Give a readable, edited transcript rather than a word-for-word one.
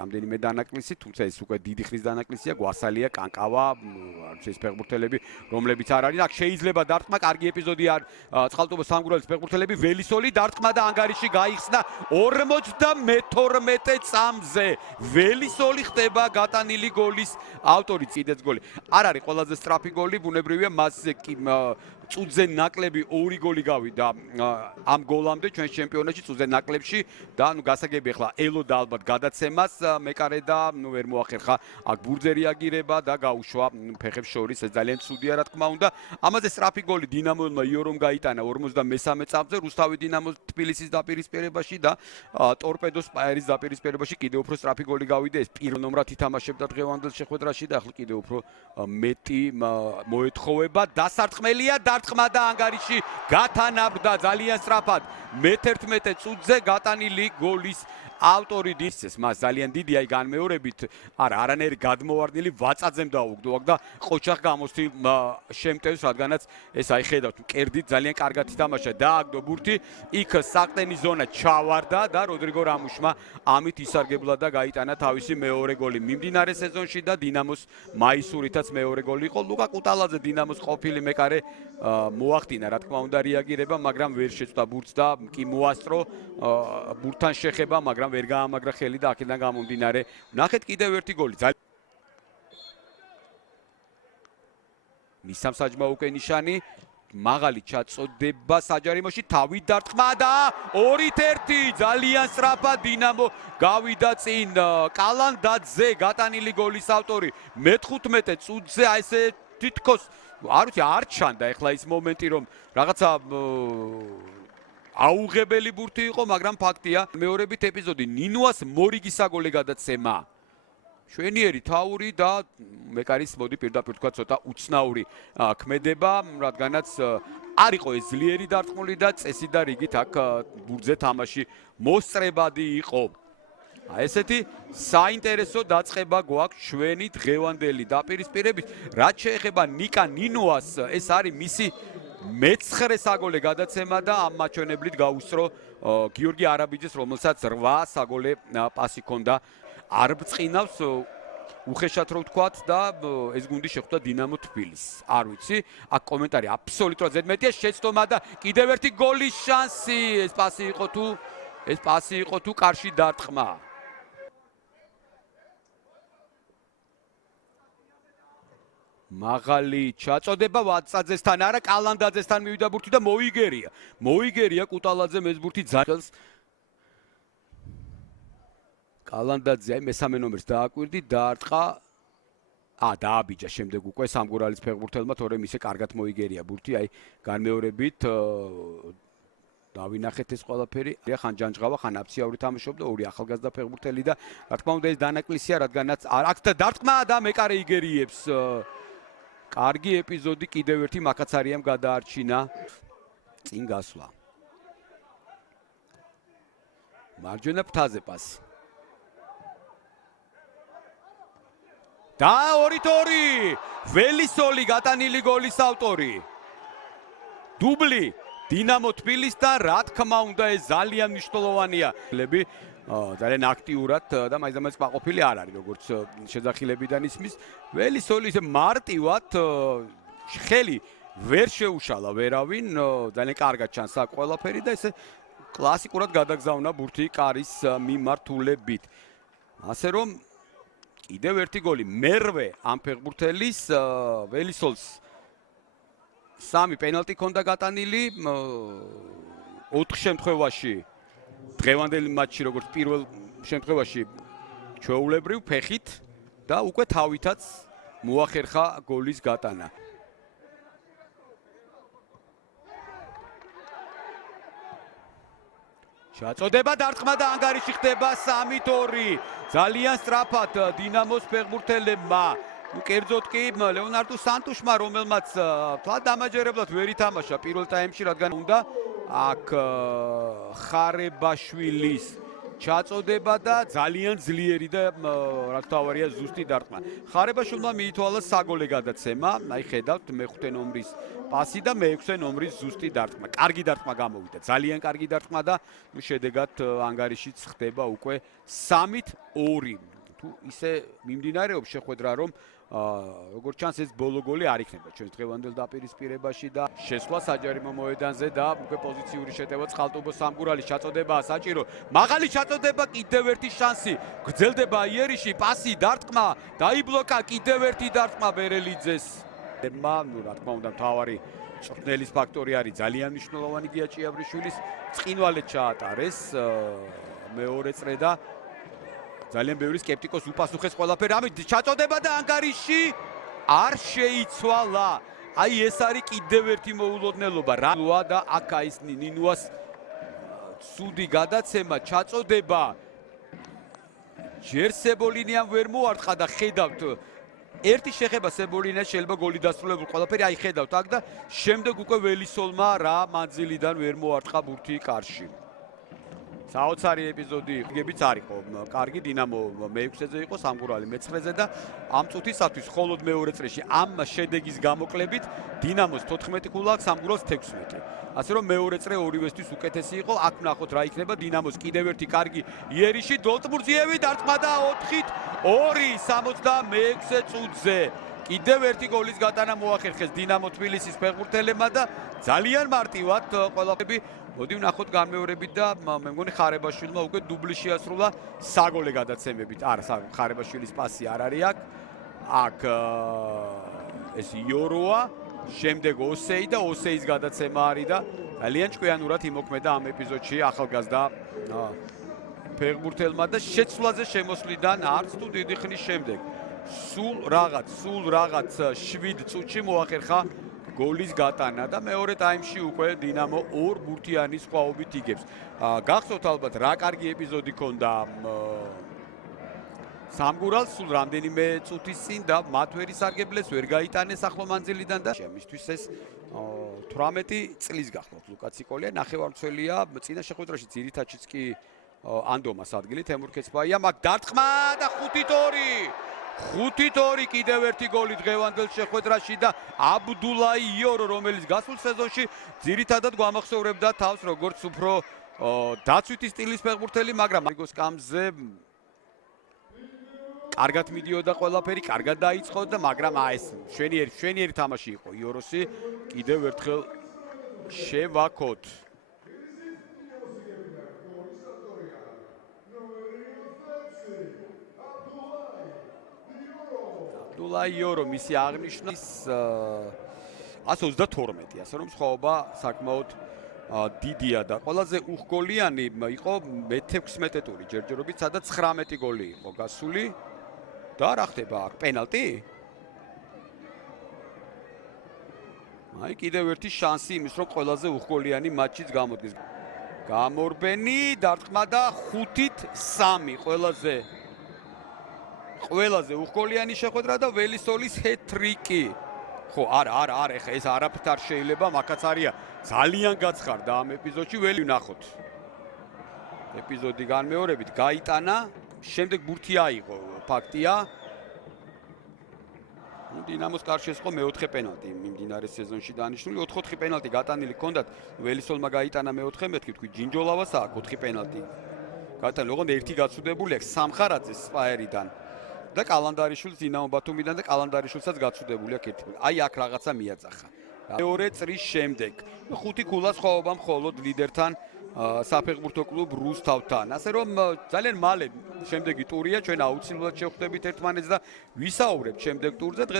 რამდენიმე დანაკლისი, თუმცა ეს უკვე დიდი ხნის დანაკლისია, გვასალია, კანკავა, ეს ფეხბურთელები, რომლებიც არ არის. აქ შეიძლება დარტყმა, კარგი ეპიზოდი არ წყალტუბოს სამგურალის ფეხბურთელები, ველისოლი დარტყმა და ანგარიში გაიხსნა 52 წამზე. ველისოლი ხდება გატანილი გოლის ავტორი, წიდეც გოლი. არ არის ყველაზე სწრაფი გოლი, ბუნებრივია, მასზე კი წუთზე ნაკლები 2 გოლი გავიდა ამ გოლამდე ჩვენს ჩემპიონატში წუთზე ნაკლებში და გასაგები ახლა ელო და ალბათ გადაცემას მეკარე და ვერ მოახერხა აქ ბურძე რეაგირება და გაუშვა ფეხებს შორის ეს ძალიან ცუდია რა თქმა უნდა ამაზე სწრაფი გოლი დინამოელმა იორომ გაიტანა 53 წამზე რუსთავი დინამოს თბილისის დაპირისპირებაში და ტორპედოს სპაერის დაპირისპირებაში კიდევ უფრო სწრაფი გოლი გავიდა ეს პირველ ნომრად ითამაშებდა დღევანდელ შეხვედრაში და ახლა კიდევ უფრო მეტი მოეთხოვება დასარტყმელია დარტყმა და ანგარიში გათანაბრდა ძალიან სწრაფად მე-11 წუთზე გატანილი გოლის ავტორი დისცეს მას ძალიან დიდი აი განმეორებით არანაირი გადმოვარდნილი ვაწაძემ დაუგდო აქ და ყოჩახ გამოსთილ შემტევს რადგანაც ეს აი ხედავთ კერდით ძალიან კარგად ითამაშა დააგდო ბურთი იქ საყდენი ზონა ჩავარდა და როდრიგო რამუშმა ამით ისარგებლა და გაიტანა თავისი მეორე გოლი მიმდინარე სეზონში და დინამოს მაისურითაც მეორე გოლი იყო ლუკა კუტალაძე დინამოს ყოფილი მეკარე მოახდინა რა თქმა უნდა რეაგირება მაგრამ ვერ შეწვდა ბურთს და კი მოასწრო ბურთთან შეხება მაგრამ ვერ გაამაგრა ხელი და აქედან გამომდინარე ნახეთ კიდევ ერთი გოლი მის სამსაჯმა უკვე ნიშანი მაღალი ჩაწოდება საჯარიმოში თავი დარტყმა და 2-1 ძალიან სწრაფად დინამო გავიდა წინ კალანდაძე გატანილი გოლის ავტორი მე-15 წუთზე აი ესე თითქოს არ ვიცი არ ჩანდა ეხლა ის მომენტი რომ რაღაცა აუღებელი ბურთი იყო, მაგრამ ფაქტია, მეორებით ეპიზოდი ნინუას მორიგის საგოლე გადაცემა. შვენიერი თაური და მეკარის მოდი პირდაპირ თქვა ცოტა უცნაური ქმედება, რადგანაც არ იყო ეს ძლიერი დარტყმული და წესი და რიგით აქ ბურთზე თამაში მოსწრებადი იყო. ესეთი საინტერესო დაწყება გვაქვს ჩვენი დღევანდელი დაპირისპირებით. რაც შეეხება ნიკა ნინუას, ეს არის მისი მე-9 საგოლე გადაცემა და ამ მაჩვენებლით გაუსწრო გიორგი არაბიძეს, რომელსაც 8 საგოლე პასი ჰქონდა. არ ბწყინავს უხეშად რო ვთქვათ და ეს გუნდი შეხვდა დინამო თბილისს. არ ვიცი, აქ კომენტარი აბსოლუტურად ზედმეტია, შეცდომა და კიდევ ერთი გოლის შანსი. ეს პასი იყო თუ კარში დარტყმა. მაღალი ჩაწოდება ვაწაძესთან არა კალანდაძესთან მივიდა ბურთი და მოიგერია კუტალაძემ ეს ბურთი ძახელს კალანდაძე აი მესამე ნომერს დააკვირდი დაარტყა დააბიჯა შემდეგ უკვე სამგურალის ფეხბურთელმა თორემ ისე კარგად მოიგერია ბურთი აი განმეორებით დავინახეთ ეს ყველაფერი ხან ჯანჯღავა ხან აფციაური თამაშობდა ორი ახალგაზრდა ფეხბურთელი და რა თქმა უნდა ეს დანაკლისია რადგანაც აქ დარტყმა და მეკარე იგერიებს კარგი ეპიზოდი კიდევ ერთი მაკაცარიამ გადაარჩინა წინ გასვლა. მარჯვენა ფრთაზე პასი. და 2-2 ველისოლი გატანილი გოლის ავტორი. დუბლი დინამო თბილისთან რა თქმა უნდა ეს ძალიან მნიშვნელოვანია. ძალიან აქტიურად და მაინც მაყოფილი არ არის როგორც შეძახილებიდან ისმის ველისოლი ისე მარტივად ხელი ვერ შეუშალა ვერავინ ძალიან კარგად ჩანს აქ ყველაფერი და ესე კლასიკურად გადაგზავნა ბურთი კარის მიმართულებით ასე რომ კიდევ ერთი გოლი მერვე ამ ფეხბურთელის ველისოლს 3 პენალტი ჰქონდა გატანილი 4 შემთხვევაში დღევანდელი მატჩი როგორც პირველ შემთხვევაში ჩვეულებრივ ფეხით და უკვე თავითაც მოახერხა გოლის გატანა. ჩაწოდება დარტყმა და ანგარიში ხდება 3-2 ძალიან სწრაფად დინამოს ფეხბურთელებმა კერძოდ კი ლეონარდო სანტუშმა რომელმაც თვალ დამაჯერებლად ვერ ითამაშა პირველ ტაიმში რადგან უნდა აქ ხარებაშვილის ჩაწოდება და ძალიან ძლიერი და რა თქმა უნდა ზუსტი დარტყმა. ხარებაშვილმა მიითვალა საგოლე გადაცემა, აი ხედავთ მეხუთე ნომრის პასი და მეექვსე ნომრის ზუსტი დარტყმა. კარგი დარტყმა გამოვიდა, ძალიან კარგი დარტყმა და შედეგად ანგარიშიც ხდება უკვე 3-2. თუ ისე მიმდინარეობს შეხვედრა, რომ როგორც ჩანს ეს ბოლო გოლი არ იქნება ჩვენს დღევანდელ დაპირისპირებაში და შესვლა საჯარიმო მოედანზე და უკვე პოზიციური შეტევა წყალტუბოს სამგურალის ჩაწოდებაა საჭირო. მაღალი ჩაწოდება, კიდევ ერთი შანსი. გრძელდება იერიში, პასი, დარტყმა, დაიბლოკა, კიდევ ერთი დარტყმა ბერელიძეს. ნუ რა თქმა უნდა მთავარი ჭრნელის ფაქტორი არის ძალიან მნიშვნელოვანი გია ჭიაბრიშვილის წინვალეთ ჩაატარეს მეორე წრე და ძალიან ბევრი სკეპტიკოს უპასუხეს ყველაფერი. ამით ჩაწოდება და ანგარიში არ შეიცვალა. აი ეს არის კიდევ ერთი მოულოდნელობა. რა და აკაის ნინუას ცუდი გადაცემა, ჩაწოდება. ჯერ სებოლინიამ ვერ მოარტყა და ხედავთ ერთი შეხება სებოლინას შეიძლება გოლი დასრულებულ ყველაფერი აი ხედავთ აქ და შემდეგ უკვე ველისოლმა რა მანძილიდან ვერ მოარტყა ბურთი კარში. საოცარი ეპიზოდი გებიც არ იყო კარგი დინამო მე-6-ზე იყო სამგურალი მე-9-ზე და ამ წუთისათვის მხოლოდ მეორე წრეში ამ შედეგის გამოკლებით დინამოს 14 ქულა აქვს სამგურალს 16. ასე რომ მეორე წრე ორივესთვის უკეთესი იყო. აქ ვნახოთ რა იქნება დინამოს კიდევ ერთი კარგი იერიში დოლტმურზიევი დარტყმა და 4-2 66 წუთზე კიდევ ერთი გოლის გატანა მოახერხეს დინამო თბილისის ფეხბურთელებმა და ძალიან მარტივად ყველაფერი მოდი ვნახოთ განმეორებით და მე მგონი ხარებაშვილმა უკვე დუბლი შეასრულა საგოლე გადაცემებით. არა, ხარებაშვილის პასი არ არის აქ. აქ ეს იოროა, შემდეგ ოსეი და ოსეის გადაცემა არის და ძალიან ჭკვიანურად იმოქმედა ამ ეპიზოდში ახალგაზრდა ფეხბურთელმა და შეცვლაზე შემოსვლიდან არც თუ დიდი ხნის შემდეგ სულ რაღაც 7 წუთში მოახერხა გოლის გატანა და მეორე ტაიმში უკვე დინამო 2 ბურთიანი სხვაობით იგებს. გახსოვთ ალბათ რა კარგი ეპიზოდი ქონდა სამგურალს სულ რამდენიმე წუთის წინ და მათ ვერ ისარგებლეს, ვერ გაიტანეს ახლო მანძილიდან და შემისთვის ეს 18 წლის გახლავთ ლუკა ციკოლია, ნახევარმცველია, წინა შეხვედრაში ძირითადშიც კი ანდომას ადგილი თემურ ქეცბაია, მაგ დარტყმა და 5-2 კიდევ ერთი გოლი დღევანდელ შეხვედრაში და აბდულაი იორო, რომელიც გასულ სეზონში ძირითადად გვამახსოვრებდა თავს როგორც უფრო დაცვითი სტილის ფეხბურთელი, მაგრამ რიგოს კამზე კარგად მიდიოდა ყველაფერი, კარგად დაიწყო და მაგრამ ეს შვენიერი თამაში იყო იოროსი. კიდევ ერთხელ შევაქოთ. აბდულაი იორო მისი აღნიშვნა 132, ასე რომ სხვაობა საკმაოდ დიდია და ყველაზე უხგოლიანი იყო მე-16 ტური ჯერჯერობით, სადაც 19 გოლი იყო გასული. და რა ხდება აქ? პენალტი? აი კიდევ ერთი შანსი იმის, რომ ყველაზე უხგოლიანი მატჩიც გამოდგეს. გამორბენი დარტყმა და 5-3 ყველაზე უხგოლიანი შეხვედრა და ველისოლის ჰეტრიკი. ხო, არა, ეხა ეს არაფრით არ შეიძლება, მაგაც არია. ძალიან გაცხარდა ამ ეპიზოდში, ველი ვნახოთ. ეპიზოდი განმეორებით გაიტანა, შემდეგ ბურთი აიღო, ფაქტია. დინამოს კარში ეს ხო მე-4 პენალტი მიმდინარე სეზონში დანიშნული, 4 პენალტი გატანილი ჰქონდათ, ველისოლმა გაიტანა მე-4 მეთქი, თქვი ჯინჯოლავას აქვს 4 პენალტი. გატანილი, ოღონდ ერთი გაცვდებული აქვს სამხარაძეს სპაერიდან და კალანდარიშვილს დინამო ბათუმიდან და კალანდარიშვილსაც გაცვდებული აქვს ერთი. აი აქ რაღაცა მიაწახა. მეორე წრის შემდეგ 5 ქულა სხვაობა მხოლოდ ლიდერთან საფეხბურთო კლუბ რუსთავთან. ასე რომ ძალიან მალე შემდეგი ტურია, ჩვენ აუცილებლად შევხვდებით ერთმანეთს და ვისაუბრებთ შემდეგ ტურზე. დღეს